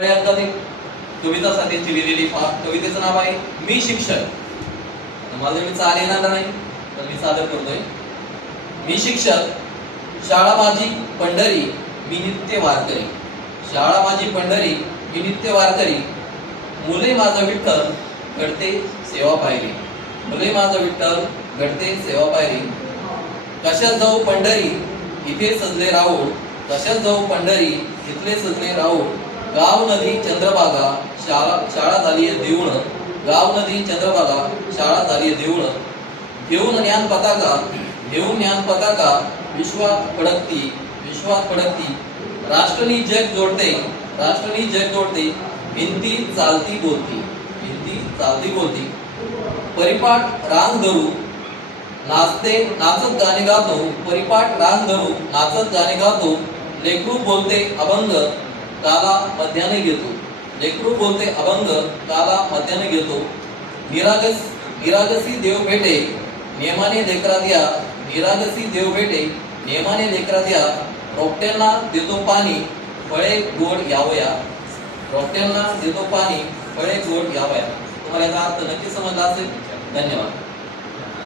कविता साथींची लिहिलेली कवितेचं नाव आहे मी शिक्षक. मला मी चाल येणार नाही तर मी सादर करतोय. मी शिक्षक, शाळा माझी पंढरी, मी नित्य वारकरी. शाळा माझी पंढरी, मी नित्य वारकरी. मुले माझा विठ्ठल, घडते सेवा पायरी. मुले माझा विठ्ठल, घडते सेवा पायरी. कशात जाऊ पंढरी, इथे सजले राऊळ. कशात जाऊ पंढरी, इथले सजले राऊळ. गाव नदी चंद्रभागा, शाळा झाली देऊळ. गाव नदी चंद्रभागा, शाळा झाली देऊळ. घेऊन ज्ञान पताका, घेऊन ज्ञान पताका. विश्वात फडकती, विश्वात फडकती. राष्ट्रनी जग जोडते, राष्ट्रनी जग जोडते. भिंती चालती बोलती, भिंती चालती बोलती. परिपाठ रांग धरू, नाचते नाचत गाणे गातो. परिपाठ रांग धरू, नाचत गाणे गातो. लेकरू बोलते अभंग, काला मध्याने घेतो. लेकरू बोलते अभंग, काला मध्याने घेतो. निरागसी देव भेटे, नेमाने लेकरात या. निरागसी देव भेटे, नेमाने लेकरात या. रोपट्यांना देतो पाणी, फळे गोड यावया. रोपट्यांना देतो पाणी, फळे गोड यावया. तुम्हाला याचा अर्थ नक्की समजला असेल. धन्यवाद.